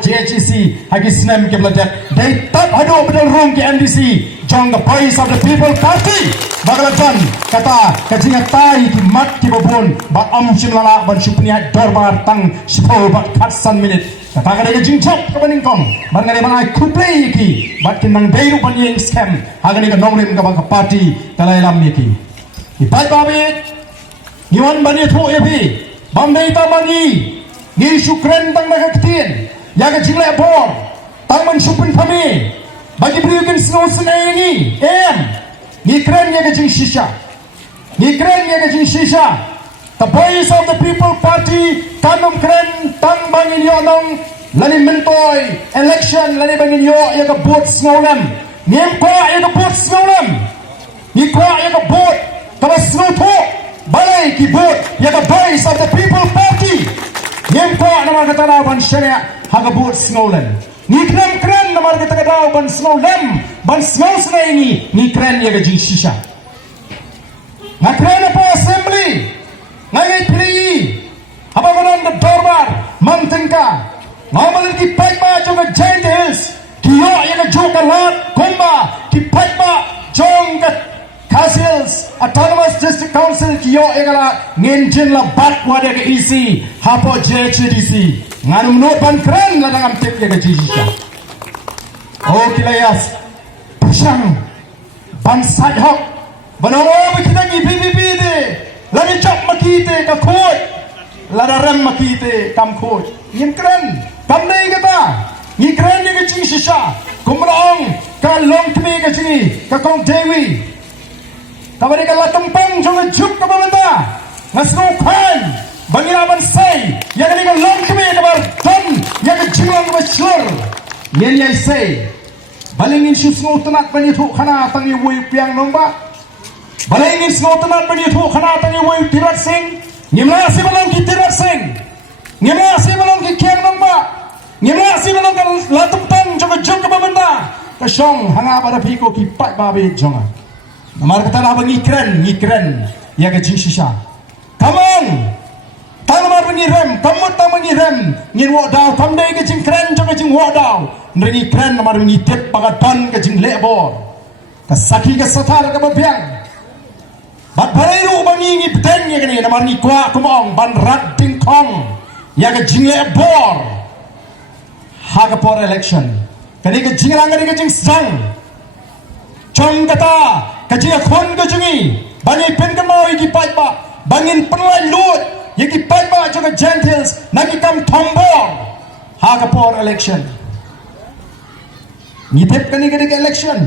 JHC hagi senam ke belajar dari tak hadu betul room ke MDC jong the voice of the people party bagalajan kata kajinya tai ki mat ki babon ba am simlala ban supnya dorbar tang sipo bat khatsan minit kata kada jing chop ka baning kong bangale banai kuplay ki bat kin nang deiru ban yeng scam hagani ka nongrim ka bang party talai lam ki ipai babe niwan bani tho epi bamdei ta mani ni sukren tang nakaktin yaga jingle bor tangman supin pami bagi beriukin snow senai ini ni keren yaga jing shisha the voice of the people party kanum keren tang bangin yonong lani mentoy election lani bangin yo yaga bot snow lam nim ko yaga bot snow lam ni ko yaga bot kaba snow to balai ki bot yaga voice of the people party nim ko nama kata lawan syariah haga bot snowlen ni keren namar kita kadau ban snowlem ban snow snai ni keren ya gajing shisha na keren apa assembly ngai pili abagan the dorbar mantengka ngamal ki paipa joga giants kiyo ya ga joka lat komba ki paipa jong Castles Autonomous District Council kiyo egala ngenjin la bat wada ke isi hapo JHDC nganum no ban keren la dangam tek ke jijisha oh kilayas pusang ban side hok banowo kita ngi BBB de la ni chop makite ka khoi la da rem makite kam khoi yin keren kam nei kata ni keren ni ke jijisha kumrong ka long kme ke jini ka kong dewi kabari ka latempang jong juk ka bamanda ngasno khan bangilaban say yang ni ka long kme ka bar ton yang jinglang ba shur yen yai say balingin susno tanat bani thu khana tangi woi piang nong ba balingin sno tanat bani thu khana tangi woi tirat sing nimla si balong ki tirat sing nimla si balong ki kiang nong ba nimla si balong ka latempang jong juk ka bamanda ka shong hanga bara phiko ki pat ba be jonga namar kata lah bagi keren ya ke jing shisha kamang tamar bagi rem tamut tamangi rem ngin wo daw tamdai ke jing keren jong ke jing wo daw ngi keren namar bagi tep pagaton ke jing lebor ka saki ke satar ke babiang bat bareru bagi ngi beten ya ke ni namar ni kwa kumong ban rat ding kong ya ke jing lebor ha ke por election kani ke jing lang ke jing sang chong kata kajia khon kajungi bani pen kamau iki paipa bangin penlai lut iki paipa juga gentles nagi kam tombor ha ka por election ngitep kani kadi election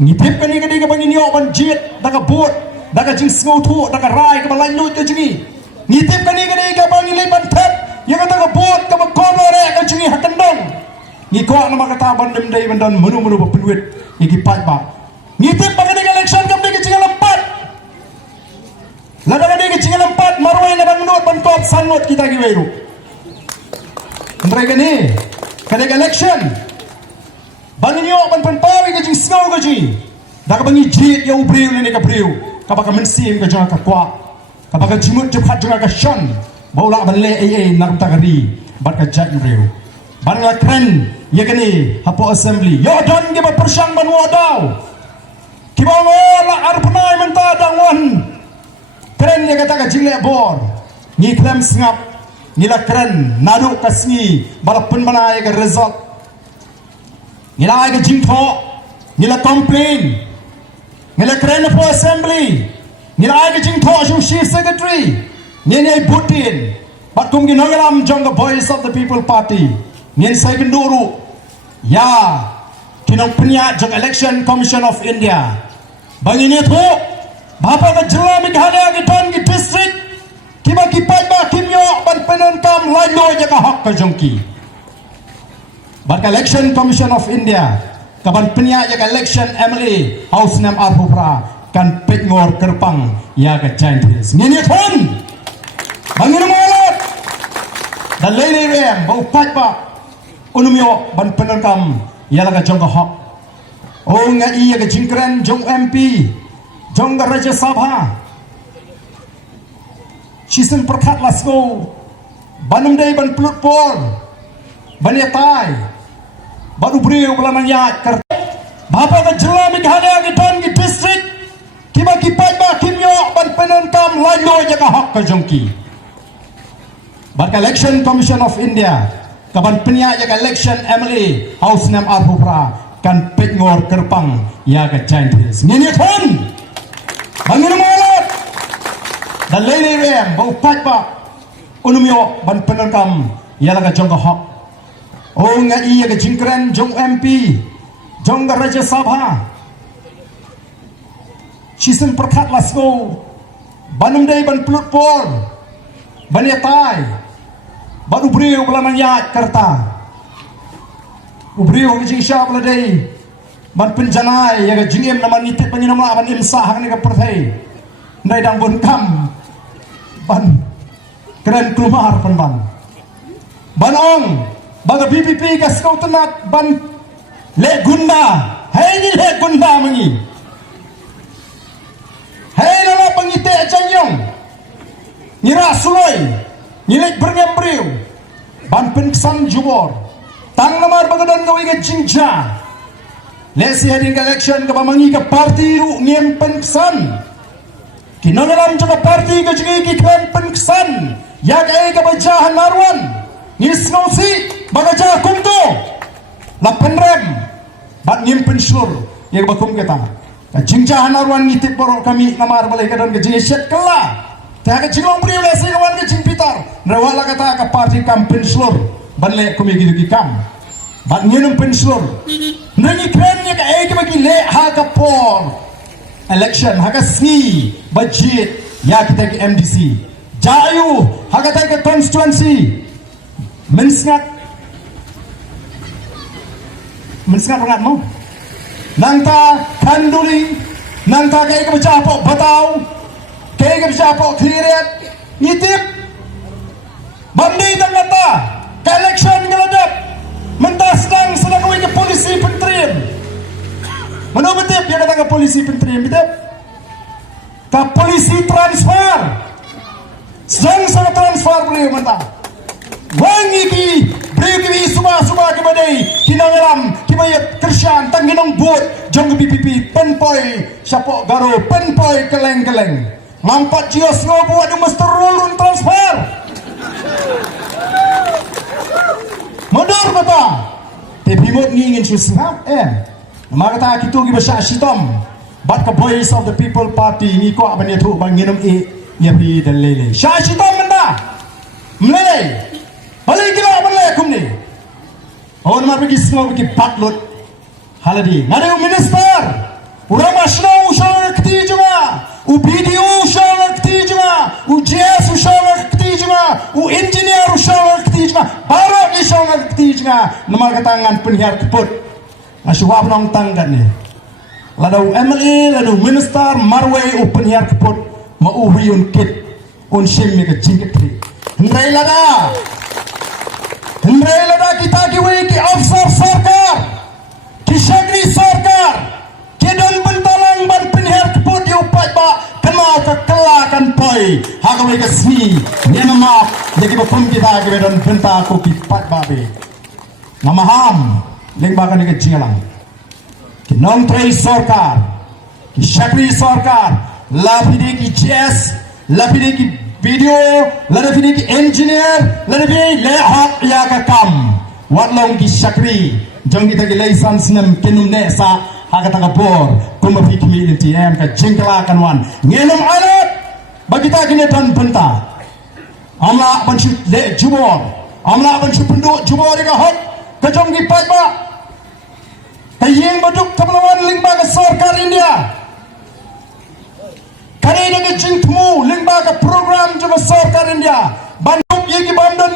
ngitep kani kadi bangin yo ban jit daga bot daga jing sngo thu daga rai ka balai lut kajungi ngitep kani kadi ka bangin le ban tep ya ka daga bot ka ba kolore kajungi hakandong ngiko nama kata bandem dai bandan menu penuit iki paipa ngitip bagi election kami ke Cingal 4 ladang ke Cingal 4 marwai na bangnut bankot sangot kita giweru mereka ni kada election bangin yo ban pawi ke jing snow ke ji dak bangi jit ya ubriu ni ka briu ka baka mensim ke jang ka kwa ka baka jimut jepat jang ka shon baula ban le ai nak tagari bat ka jat briu ban la kren ya kini hapo assembly yo don ge ba persang ban wadaw kibangola arpunai menta dangwan keren ya kata ka jingle bor ni klem sngap ni la keren nadu kasni balapun manai ka result ni la ka jingtho ni la complain ni la keren for assembly ni la ka jingtho shu chief secretary ni ni butin batum gi nangalam jong the voice of the people party ni sai binduru ya kinong punya jong election commission of India bagi ni tu bapa ka jela mi khada ki ton ki district kiba ki paiba kimyo ban penon kam lai lo je ka hak ka jongki baka election commission of India ka ban penya je ka election MLA house nam arhupra kan pengor kerpang ya ka changes ni thon bagi ni molot dan lele rem bau paiba unumyo ban penon kam ya la ka jong ka hak oh ngai ya ke jingkren jong MP jong ga Raja Sabha Chisen Perkat Lasgo Banum Day Ban Plut Por banyatai baru beriu belaman ya ker bapa ke jela Meghalaya ke dan ke distrik kiba kipai ba kimyo ban penenkam layo je ka hak ke jongki ban election commission of India kaban penya je election MLA house nam arhupra kan pengor kerpang ya ke giant hills ngini kon bangun malat dan lele rem bau pat ba unumyo ban penenkam ya la ka jong ka hak oh ngai ya ke jingkren jong MP jong ka Raja Sabha Chisen perkat lasgo banum day ban plut por ban yatai ban ubriu belaman ya kerta ubriu ke jing sha bela day ban penjanai ya ke jingem naman nitip panginama ban imsah ni ka perthai ndai dang bon kam ban keren keluar ban banong baga BPP ka skau tenat ban le gunda hai ni le gunda mengi hai lala pengite ajanyong nira suloi nilek berngam briu ban pensan jubor tang namar bagadan gawi ke jingja lesi heading election ka bamangi ka parti ru ngem pensan kinangalam juga parti ka jigi ki kren pensan ya ka bajahan narwan ngisnosi bagaja kumto la penrem bat ngim pensur ya bakum kita jingja narwan nitip borok kami namar balai kadan ke jing set kala ta ka jingong bri lesi kawan ke jing pitar rawala kata ka parti kam pensur banle kumi gitu kam bat nginum pensur nangi kren ya ka ke bagi le ha ka por election ha ka si budget ya kita ke MDC jayu ha ka ke constituency mensngat bangat mo nangta kanduli nangta kay ka bajapo bataw kay ka bajapo kliret ngitip bandi tangata ka election galadap mentas lang sa nagawin ka polisi pentrim manubitip ya kata ka polisi pentrim bitip ka polisi transfer sedang sa transfer beliau mantap wangi ki beri ki suba ke badai kinangalam kimayat Krisyan tangginong buat jong ke BPP penpoi siapa garo penpoi keleng mampat jios ngobu adu mesti rolun transfer modar kata tapi mod ngingin susah maka kata kita ki basya sitom bat ka voice of the people party ni ko abang itu banginum ya bi dalele sya sitom menda mlei balik gila balai kum ni on mar pergi semua pergi batlot haladi ngade minister urama shno ushawar kti juma u BDO ushawar kti juma u GS ushawar kti juma u engineer ushawar kti juma baru ni ushawar kti juma nama katangan penhiar keput ngasuap nong tanggan ni ladau MLA ladau minister marwe u penhiar keput mau huyun kit on shim ke jingket ndai lada kita kiwi ki afsar sarkar ki syagri sarkar ki dan bentalang ban penher keput upat ba kena ke kelakan poi hagawi ke sni ni nama jadi bapum kita ki dan benta ko ki pat babe namaham leng bakan ke jingalang ki nong trei sarkar ki syagri sarkar lapide ki GS lapide ki video lada video ki engineer lada video le hak ya ka kam watlong ki syakri jong kita ki license nem kinum ne sa hak ta ka bor kuma fi ki TM ka jingkla kan wan ngenum alat bagi ta ki ne dan benta amla ban shit le jubor amla ban shit penduk jubor ka hak ka jong ki pat ba tayeng baduk tablawan lingba ka sarkar India kare daga jingtmu lingba ka program juga sarkar India banduk yegi bandan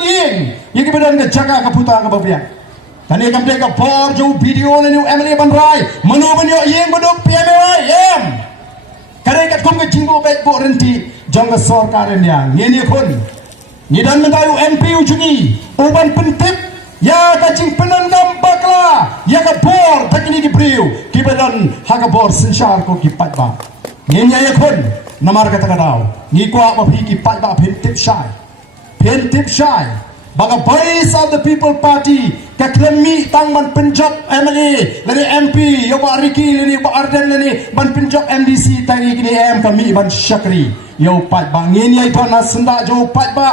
yegi badan ka jaga ka puta ka babia kane ka ka bor jo video ne MLA banrai manu banyo yeng baduk PMI kare ka kum ka jingbo bet bo renti jong ka sarkar India ngeni kon ni dan mentayu MP ujuni uban pentip ya ka jing penandam bakla ya ka bor takini ki briu ki badan ha ka bor sinshar ko ki patba ngenya ya kon namar kata kadau ni ko apa ki pat ba pen tip shai baga Voice of the People Party ka klemi tang ban Punjab MLA lani MP yo ba Riki lani ba Arden lani ban Punjab MDC tari kini em kami ban Syakri yo pat ba ngin yai ban senda jo pat ba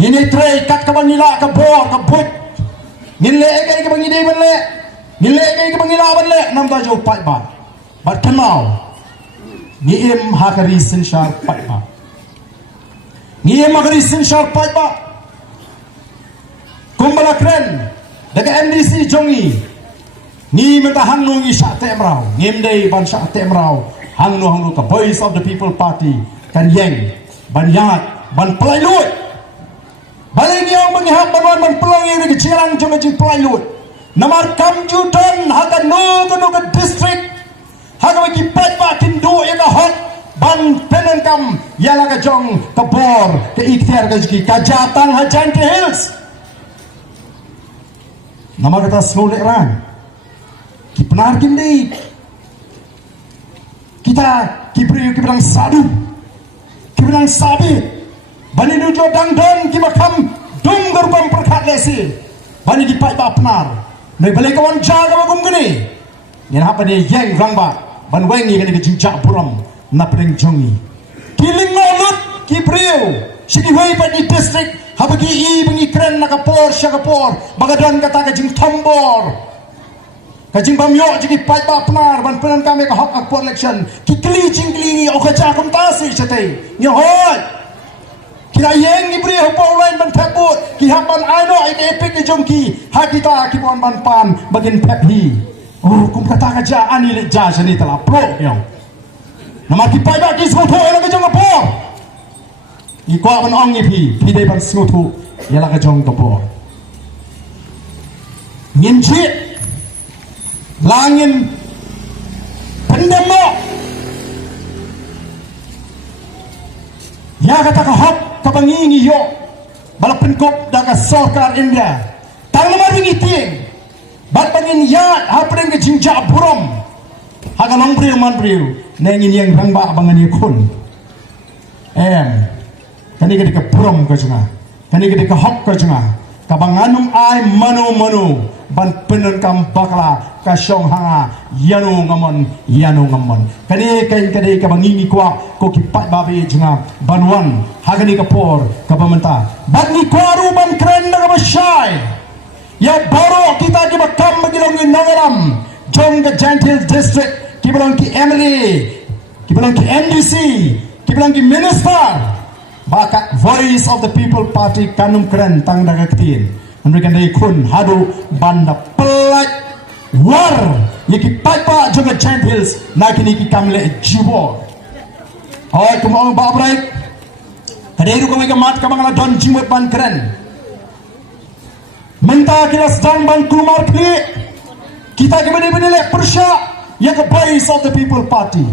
ngin tray kat ka ban nila ka bor ka but ngin le ka ka ban ide ban le ngin le ka ban nila ban le nam da jo pat ba but kenal ni em hakari sinshar pat ba ni em hakari sinshar pat ba kumbala kren daga MDC jongi ni menta hangnu ngi sha temrau ngim dei ban sha temrau hangnu ka Voice of the People Party kan yeng ban yat ban pelai lut balik yang menghap ban pelangi ni kecilan jong jing pelai lut namar kam judan haga no ka district haga ki pat pa tindu ya ka hot ban penen kam yala ka jong ka bor ke ikhtiar ka ji ka jatang ha Giant Hills nama kata semua orang ki benar kini kita ki bilang sadu ki bilang sabi bani nujo dangdon ki makam dung gerbang perkat lesi bani di pai ba benar noi balik kawan jaga bagum gini yang apa dia yang rangba ban wengi kini ke jinjak buram na pedeng jongi kiling nolut ki priu sigi wei pa di district habagi i bengi keren nakapor syakapor bagadan kata kajing tombor kajing bamyo jigi pai ba penar ban penan kami ka hak akpor election ki kli jingkli o kaja kum tasi chatai ni hoi kira yeng ni bri hopo lain ban thaput ki hapan aino ai ke epic ni jongki hakita ki bon ban pan bagin pephi oh kum kata kaja ani le ja sini tala pro yo nama ki pai ba ki soto ela ka jong apor ikwa ban ong ni pi dei ban smutu yala ka jong kapor nginchi langin pendemo ya kata ka hop ka bangingi yo bala penkop da ka sarkar India tang namar wingi ting bat bangin ya hapren ke jinja burom haga long briu man briu nengin yang rangba bangan yakun kani gede ke prom ka junga kani gede ke hok ka junga kabanganum ai manu ban penen kam bakla ka syong hanga yanu ngamon kani kain kade ka bangini kwa ko ki pat babe junga banwan hagani ka por ka pamenta ban ni kwaru ban kren na ka syai ya baro kita ki bakam magilong ni nagaram jong ka Giant Hills district ki bilang ki MLA ki bilang ki MDC ki bilang ki minister baka Voice of the People Party kanum keren tang daga ketin memberikan dari kun hadu banda pelak war yaki paipa juga Giant Hills nakini ki kamle jibo oi kumong ba break kadai ko mai mat kamang la don jimot ban keren menta kilas dan ban kumar kli kita ke bene le persya ya ke Voice of the People Party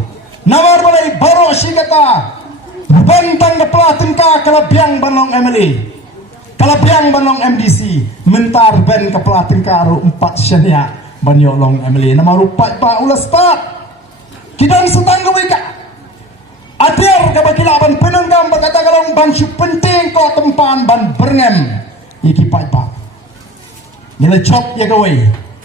nawar balai baro shikata bentang ke pelatin ka kalabiang banong MLA kalabiang banong MDC mentar ben ke pelatin ka aru 4 syania banyolong MLA nama rupat pa ulas tak kidang setang ke wika adir ke bakilaban penenggam berkata kalong bangsu penting ko tempan ban berngem iki pat pa nilai job ya gawe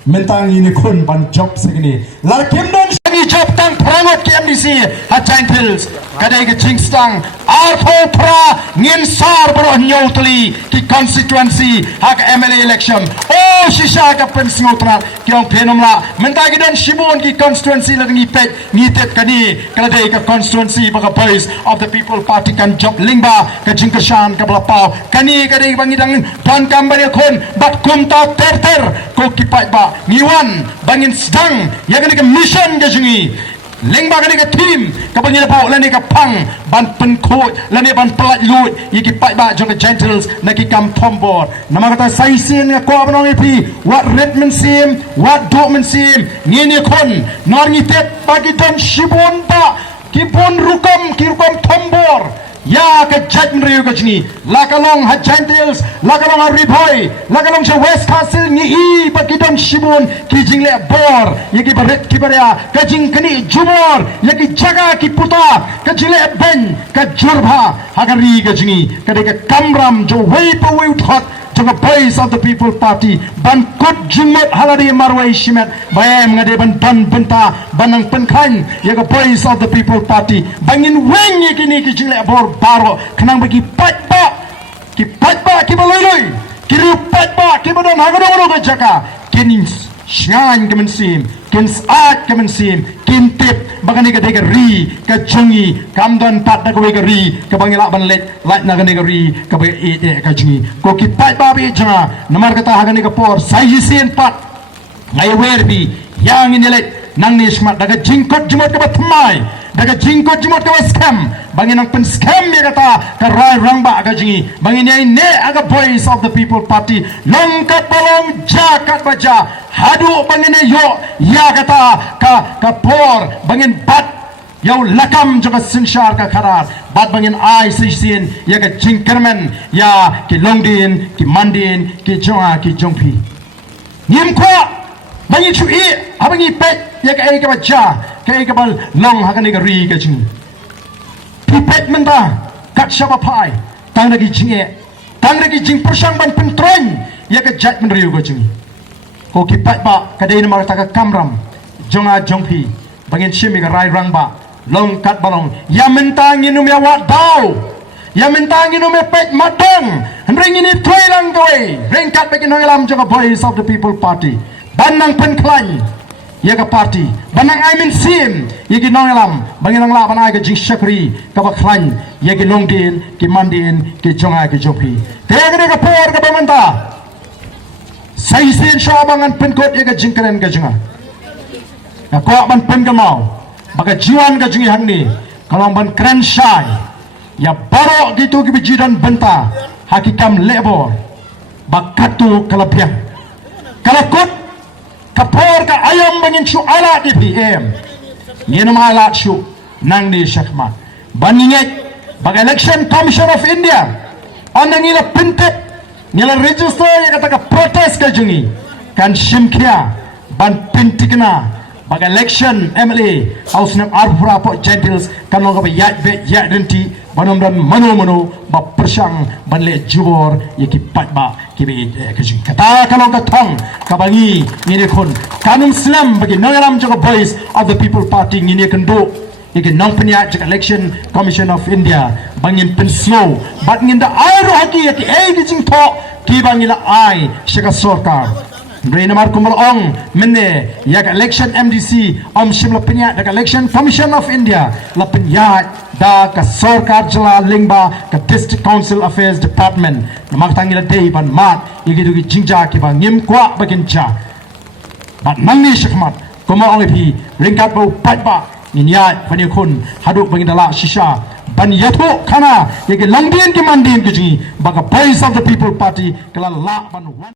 mentang ini kun ban job segini lar kimdon segi job tang promote ki MDC ha Giant Hills kadai ke jingstang arpo pra ngin sar bro nyotli ki constituency ha ke MLA election oh shisha ka pensngotra ki ong phenomla mentagi dan shibon ki constituency la ngi pet ngitet kani kadai ke constituency baka Voice of the People Party kan job lingba ka jingkashan ka blapau kani kadai bangidang ban kambare kon bat kumta terter ko ki pai ba ngiwan bangin sedang ya kani ke mission ke jungi lengba kani ke team ka bangin pau lani ka pang ban penkot lani ban pelat lut yiki pai ba jong ke Giant Hills naki kam tombor nama kata saisin ko abnong ipi wat redman sim wat dokman sim ngini kon nor ngitet bagi dan shibon ba kibon rukam tombor ya ke jat meriu ke jini lakalong ha gentils lakalong ha riboy lakalong sa west castle ni i pakidon shibun ki jingle bor yaki baret ki baria ka jing kani jumor yaki jaga ki puta ka jingle ben ka jurba hagari ke jini ka de kamram jo wei pa wei thot the voice of the people party ban kut jumat halari marwai shimet bayam ngade ban benta banang penkhan yaga voice of the people party bangin weng yakini ki jingle bor baro khnang bagi patba ki baloi ki patba ki badon hagaro ke jaka kin shan kemen sim kin saat kemen sim kin tip bagani ka dega ri ka jungi kamdan pat na ka ri ka bangila ban let na ka ri ka ba ka jungi ko ki pat ba bi janga namar kata hagani ka por sai sin pat ngai wer bi yang ini let nang ni smat daga jingkot jumot ka batmai daga jingkot jumot ka scam bangin ang pen scam ya kata ka rai rangba ka jingi bangin ai ne aga voice of the people party longkat balong jakat baja hadu bangin yo ya kata ka por bangin bat yau lakam juga sinshar ka karar bat bangin ai sisin ya ka jingkermen ya ki longdin ki mandin ki jonga ki jongpi nim kwa bangin chui abangi pet ya ka ai ka baja ka ai ka bal long hakani ka ri ka jing pipet menta kat siapa pai tang lagi jing persang ban pentron ya ka jat menriu ka jing ko ki pat ba ka dei namar ta ka kamram jonga jongpi bangin shimi ka rai rang ba long kat balong ya mentang inum ya wat dau ya mentang inum ya pet madang ring ini toilang koi ring kat begin ngalam jonga voice of the people party banang penklan ya ka party banang I mean sim ya ki ngalam bangin ang laban ai ka jing shakri ka ba klan ya ki longdin ki mandin ki jonga ki jongpi te ka por ka bamanta sai sin shabangan penkot ya ka jingkaren ka junga na ko ban pen ka mau baga jiwan ka jungi hangni kalong ban kren shai ya baro gitu ki bijidan benta hakikam lebor bakatu kalapian kalakut kapor ka ayam bangin syu alat di PM yenum alat syu nang di syakmat baninget baga election commission of India onang ila pintet nila register ya kata ka protest ka jungi kan shimkia ban pintikna baga election MLA house nam arpura po gentils kan lo ka yat be yat denti banom dan mano ba persang ban le jubor yaki patba kibi ka jungi kata kalau ka thong ka bangi ngine khon kanum slam bagi nangaram jaga voice of the people party ngine kendo yaki nong penya jaga election commission of India bangin pensio bat nginda airo haki yaki di jing tho ki bangila ai shaka sarkar Reina Mar Kumalong mene yak election MDC om shimla penya dak election commission of India la penya da ka sarkar jala lingba ka district council affairs department namak tangila dei ban mat yigidu gi jingja ki ba ngim kwa bagin cha bat mangni shakmat kumalong pi ringkat bo patba ninya bani kun haduk bangin dala shisha ban yato kana yagi langdin ki mandin ki jingi baga voice of the people party kala la ban